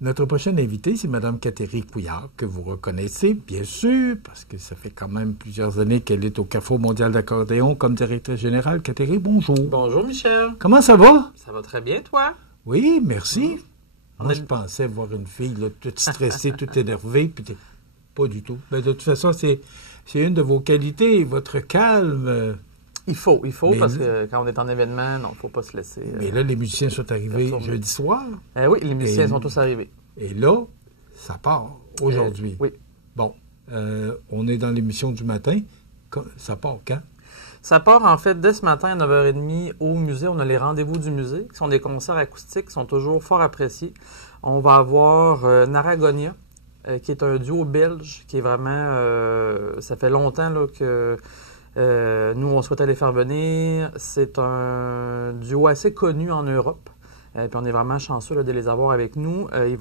Notre prochaine invitée, c'est Mme Catherine Couillard, que vous reconnaissez, bien sûr, parce que ça fait quand même plusieurs années qu'elle est au Carrefour mondial d'accordéon comme directrice générale. Catherine, bonjour. Bonjour, Michel. Comment ça va? Ça va très bien, toi? Oui, merci. Moi, je pensais voir une fille là, toute stressée, toute énervée, puis pas du tout. Mais de toute façon, c'est une de vos qualités, votre calme. Il faut, parce que quand on est en événement, non, il ne faut pas se laisser... Mais là, les musiciens sont arrivés jeudi soir. Oui, les musiciens sont tous arrivés. Et là, ça part aujourd'hui. Oui. Bon, on est dans l'émission du matin. Ça part quand? Ça part, en fait, dès ce matin à 9h30 au musée. On a les rendez-vous du musée, qui sont des concerts acoustiques, qui sont toujours fort appréciés. On va avoir Naragonia, qui est un duo belge, qui est vraiment... ça fait longtemps là, que... nous, on souhaitait les faire venir. C'est un duo assez connu en Europe. Puis on est vraiment chanceux là, de les avoir avec nous. Il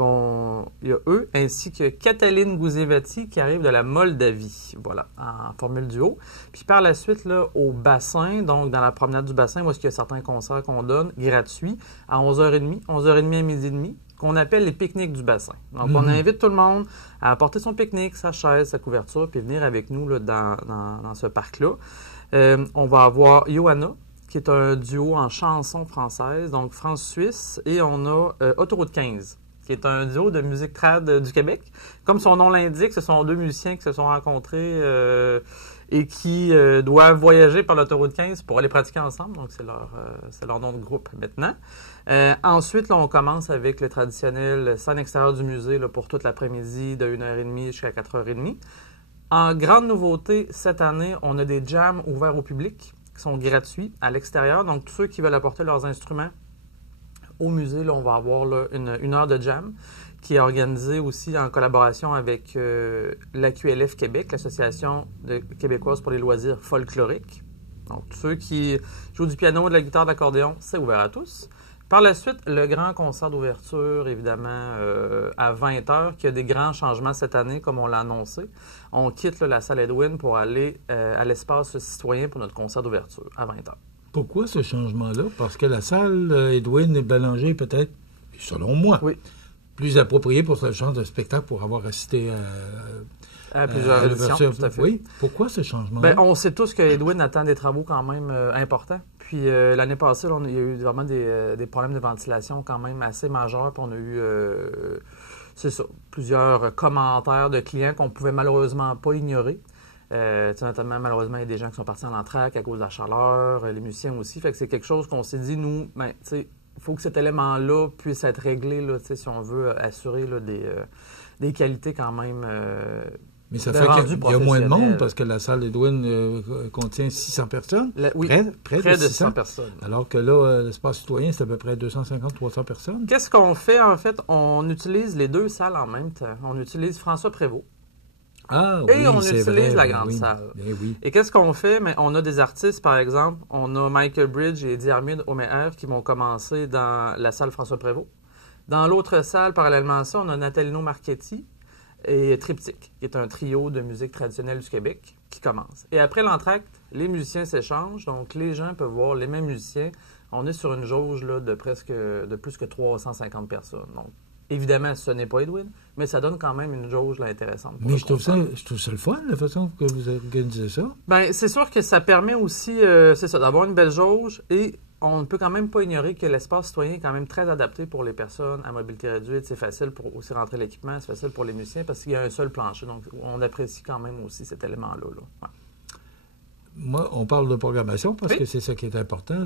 y a eux, ainsi que Katalin Guzevati qui arrive de la Moldavie. Voilà, en formule duo. Puis par la suite, là, au bassin, donc dans la promenade du bassin, où est-ce qu'il y a certains concerts qu'on donne gratuits, à 11h30, 11h30 à midi et demi, qu'on appelle les pique-niques du bassin. Donc, on invite tout le monde à apporter son pique-nique, sa chaise, sa couverture, puis venir avec nous là, dans ce parc-là. On va avoir Johanna, qui est un duo en chanson française, donc France-Suisse, et on a Autoroute 15, qui est un duo de musique trad du Québec. Comme son nom l'indique, ce sont deux musiciens qui se sont rencontrés et qui doivent voyager par l'autoroute 15 pour aller pratiquer ensemble. Donc, c'est leur nom de groupe maintenant. Ensuite, là, on commence avec le traditionnel scène extérieure du musée là, pour toute l'après-midi, de 1h30 jusqu'à 4h30. En grande nouveauté, cette année, on a des jams ouverts au public qui sont gratuits à l'extérieur. Donc, tous ceux qui veulent apporter leurs instruments au musée, là, on va avoir là, une heure de jam qui est organisée aussi en collaboration avec l'AQLF Québec, l'Association québécoise pour les loisirs folkloriques. Donc, tous ceux qui jouent du piano, de la guitare, de l'accordéon, c'est ouvert à tous. Par la suite, le grand concert d'ouverture, évidemment, à 20h, qui a des grands changements cette année, comme on l'a annoncé. On quitte là, la salle Edwin pour aller à l'espace citoyen pour notre concert d'ouverture, à 20h. Pourquoi ce changement-là? Parce que la salle Edwin et Bélanger, peut-être, selon moi, plus appropriée pour ce genre de spectacle, pour avoir assisté à plusieurs éditions, tout à fait. Oui. Pourquoi ce changement-là? On sait tous que Edwin attend des travaux quand même importants. Puis l'année passée, là, il y a eu vraiment des problèmes de ventilation quand même assez majeurs. Puis on a eu, c'est ça, plusieurs commentaires de clients qu'on pouvait malheureusement pas ignorer. Notamment, malheureusement, il y a des gens qui sont partis en entraque à cause de la chaleur, les musiciens aussi. Fait que c'est quelque chose qu'on s'est dit, nous, il faut que cet élément-là puisse être réglé là, si on veut assurer là, des qualités quand même. Mais ça fait qu'il y a moins de monde parce que la salle Edwin contient 600 personnes. Près de 600 personnes. Alors que là, l'espace citoyen, c'est à peu près 250-300 personnes. Qu'est-ce qu'on fait, en fait? On utilise les deux salles en même temps. On utilise François Prévost. Et on utilise la grande salle. Et qu'est-ce qu'on fait? Mais on a des artistes, par exemple. On a Michael Bridge et Diarmuid Omeher qui vont commencer dans la salle François Prévost. Dans l'autre salle, parallèlement à ça, on a Natalino Marchetti et Triptyque, qui est un trio de musique traditionnelle du Québec, qui commence. Et après l'entracte, les musiciens s'échangent, donc les gens peuvent voir les mêmes musiciens. On est sur une jauge là, de plus que 350 personnes. Donc, évidemment, ce n'est pas Edwin, mais ça donne quand même une jauge là, intéressante. Mais je trouve ça le fun, la façon que vous organisez ça. Bien, c'est sûr que ça permet aussi, c'est ça, d'avoir une belle jauge et on ne peut quand même pas ignorer que l'espace citoyen est quand même très adapté pour les personnes à mobilité réduite. C'est facile pour aussi rentrer l'équipement, c'est facile pour les musiciens parce qu'il y a un seul plancher. Donc, on apprécie quand même aussi cet élément-là. Ouais. Moi, on parle de programmation parce que c'est ça qui est important.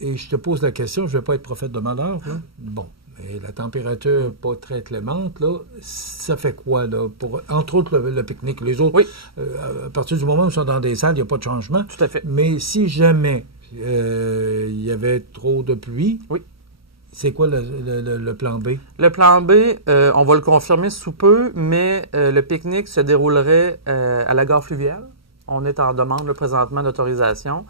Et je te pose la question, je ne vais pas être prophète de malheur. Là. Bon, mais la température pas très clémente, là, ça fait quoi, là? Entre autres, le pique-nique. Les autres, à partir du moment où ils sont dans des salles, il n'y a pas de changement. Tout à fait. Mais si jamais il y avait trop de pluie, c'est quoi le plan B? Le plan B, on va le confirmer sous peu, mais le pique-nique se déroulerait à la gare fluviale. On est en demande là, présentement d'autorisation.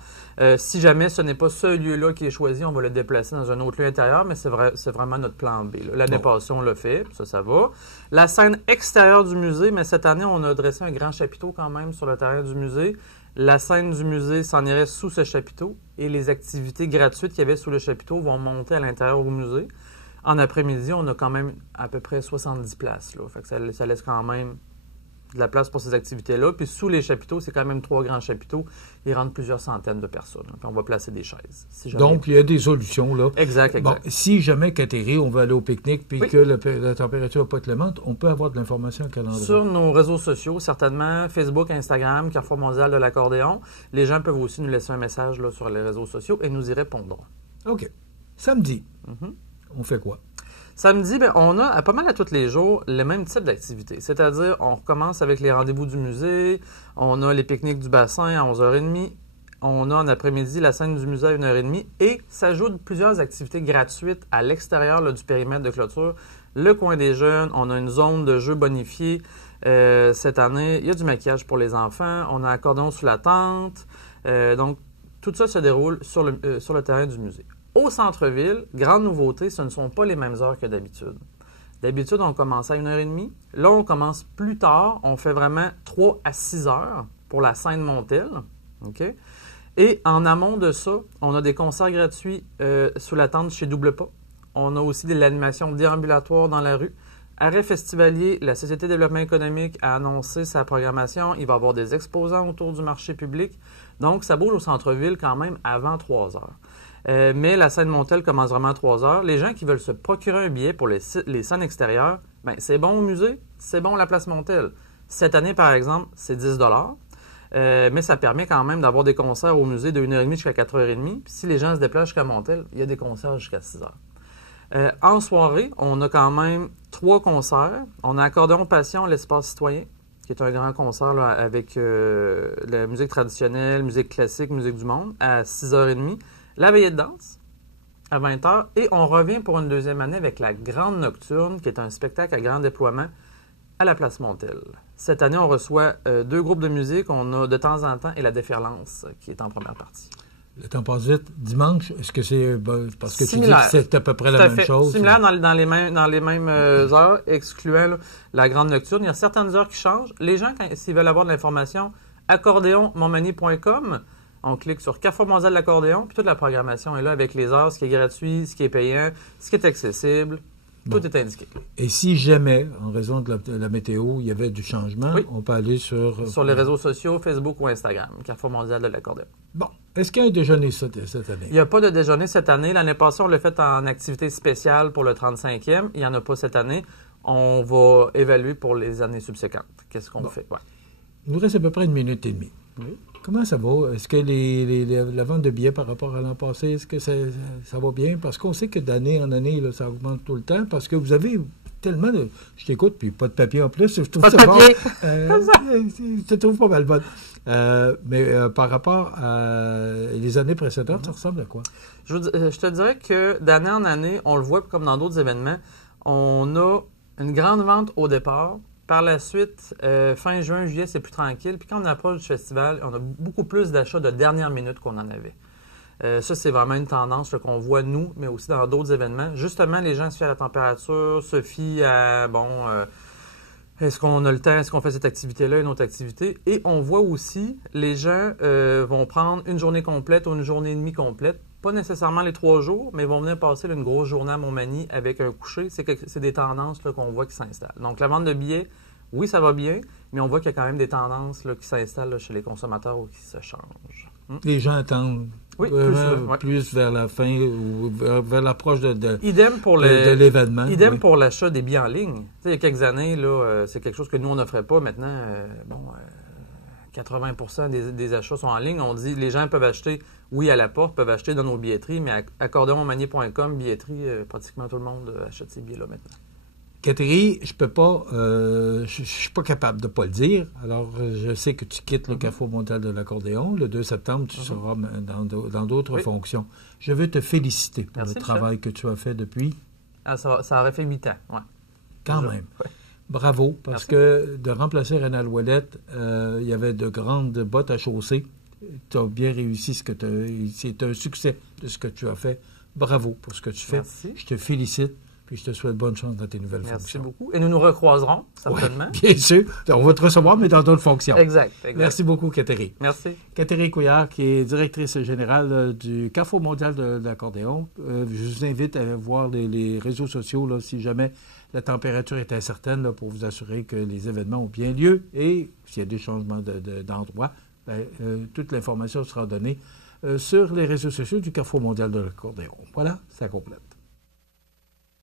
Si jamais ce n'est pas ce lieu-là qui est choisi, on va le déplacer dans un autre lieu intérieur, mais c'est vraiment notre plan B. L'année passée, on l'a fait, ça va. La scène extérieure du musée, mais cette année, on a dressé un grand chapiteau quand même sur le terrain du musée. La scène du musée s'en irait sous ce chapiteau et les activités gratuites qu'il y avait sous le chapiteau vont monter à l'intérieur au musée. En après-midi, on a quand même à peu près 70 places. Là. Fait que ça laisse quand même de la place pour ces activités-là. Puis sous les chapiteaux, c'est quand même 3 grands chapiteaux. Ils rentrent plusieurs centaines de personnes. Puis on va placer des chaises. Si jamais... Donc, il y a des solutions, là. Exact. Bon, si jamais Catherine, on va aller au pique-nique puis que la température n'est pas clémente, on peut avoir de l'information à quel endroit? Sur nos réseaux sociaux, certainement, Facebook, Instagram, Carrefour mondial de l'accordéon. Les gens peuvent aussi nous laisser un message là, sur les réseaux sociaux et nous y répondrons. OK. Samedi, on fait quoi? Samedi, on a pas mal à tous les jours le même type d'activité. C'est-à-dire, on recommence avec les rendez-vous du musée, on a les pique-niques du bassin à 11h30, on a en après-midi la scène du musée à 1h30 et s'ajoutent plusieurs activités gratuites à l'extérieur là, du périmètre de clôture. Le coin des jeunes, on a une zone de jeux bonifiée cette année. Il y a du maquillage pour les enfants, on a accordéon sous la tente. Donc, tout ça se déroule sur le terrain du musée. Au centre-ville, grande nouveauté, ce ne sont pas les mêmes heures que d'habitude. D'habitude, on commence à 1h30. Là, on commence plus tard. On fait vraiment 3 à 6 heures pour la scène Montel. Okay? Et en amont de ça, on a des concerts gratuits sous la tente chez Double Pas. On a aussi de l'animation déambulatoire dans la rue. Arrêt festivalier, la Société de développement économique a annoncé sa programmation. Il va y avoir des exposants autour du marché public. Donc, ça bouge au centre-ville quand même avant 3 heures. Mais la scène Montel commence vraiment à 3 heures. Les gens qui veulent se procurer un billet pour les scènes extérieures, bien, c'est bon au musée, c'est bon à la place Montel. Cette année, par exemple, c'est 10 $. Mais ça permet quand même d'avoir des concerts au musée de 1h30 jusqu'à 4h30. Puis si les gens se déplacent jusqu'à Montel, il y a des concerts jusqu'à 6 heures. En soirée, on a quand même 3 concerts. On a Accordéon Passion, l'Espace citoyen, qui est un grand concert là, avec la musique traditionnelle, musique classique, musique du monde, à 6h30. La veillée de danse, à 20h. Et on revient pour une deuxième année avec la Grande Nocturne, qui est un spectacle à grand déploiement à la place Montel. Cette année, on reçoit 2 groupes de musique. On a de temps en temps et la Déferlance, qui est en première partie. Le temps passe vite. Dimanche, est-ce que c'est... parce que similaire. Tu dis que c'est à peu près la même chose. Similaire dans les mêmes heures, excluant là, la Grande Nocturne. Il y a certaines heures qui changent. Les gens, s'ils veulent avoir de l'information, accordéonmontmagny.com. On clique sur Carrefour mondial de l'accordéon, puis toute la programmation est là avec les heures, ce qui est gratuit, ce qui est payant, ce qui est accessible. Tout est indiqué. Et si jamais, en raison de la météo, il y avait du changement, on peut aller sur les réseaux sociaux, Facebook ou Instagram, Carrefour mondial de l'accordéon. Bon. Est-ce qu'il y a un déjeuner cette année? Il n'y a pas de déjeuner cette année. L'année passée, on l'a fait en activité spéciale pour le 35e. Il n'y en a pas cette année. On va évaluer pour les années subséquentes. Qu'est-ce qu'on fait? Ouais. Il nous reste à peu près 1 minute et demie. Oui. Comment ça va? Est-ce que la vente de billets par rapport à l'an passé, est-ce que ça va bien? Parce qu'on sait que d'année en année, là, ça augmente tout le temps, parce que vous avez tellement de... Je t'écoute, puis pas de papier en plus. Je trouve pas ça de papier! bon. Je te trouve pas mal bonne. Mais par rapport à les années précédentes, ça ressemble à quoi? Je te dirais que d'année en année, on le voit comme dans d'autres événements, on a une grande vente au départ. Par la suite, fin juin, juillet, c'est plus tranquille. Puis quand on approche du festival, on a beaucoup plus d'achats de dernière minute qu'on en avait. Ça, c'est vraiment une tendance qu'on voit, nous, mais aussi dans d'autres événements. Justement, les gens se fient à la température, se fient à, est-ce qu'on a le temps, est-ce qu'on fait cette activité-là, une autre activité? Et on voit aussi, les gens vont prendre une journée complète ou une journée et demie complète. Pas nécessairement les 3 jours, mais ils vont venir passer une grosse journée à Montmagny avec un coucher. C'est des tendances là, qu'on voit qui s'installent. Donc, la vente de billets, oui, ça va bien, mais on voit qu'il y a quand même des tendances là, qui s'installent là, chez les consommateurs ou qui se changent. Les gens attendent plus vers la fin ou vers l'approche de l'événement. Idem pour l'achat des billets en ligne. Il y a quelques années, là, c'est quelque chose que nous, on n'offrait pas. Maintenant, 80% des achats sont en ligne. On dit les gens peuvent acheter, oui, à la porte, peuvent acheter dans nos billetteries, mais à accordéonmontmagny.com, billetterie, pratiquement tout le monde achète ces billets-là maintenant. Catherine, je peux pas, je suis pas capable de pas le dire. Alors, je sais que tu quittes le Carrefour mondial de l'accordéon. Le 2 septembre, tu seras dans d'autres fonctions. Je veux te féliciter pour le travail que tu as fait depuis. Ah, ça aurait fait 8 ans, ouais. Quand même. Ouais. Bravo, parce que de remplacer Rénal Ouellette, il y avait de grandes bottes à chausser. Tu as bien réussi c'est un succès de ce que tu as fait. Bravo pour ce que tu fais. Merci. Je te félicite. Puis je te souhaite bonne chance dans tes nouvelles Merci fonctions. beaucoup. Et nous nous recroiserons, certainement. Ouais, bien sûr. On va te recevoir, mais dans d'autres fonctions. Exact. Merci beaucoup, Catherine. Merci. Catherine Couillard, qui est directrice générale du Carrefour mondial de l'accordéon. Je vous invite à voir les réseaux sociaux, là, si jamais la température est incertaine, là, pour vous assurer que les événements ont bien lieu. Et s'il y a des changements d'endroit, toute l'information sera donnée sur les réseaux sociaux du Carrefour mondial de l'accordéon. Voilà, ça complète.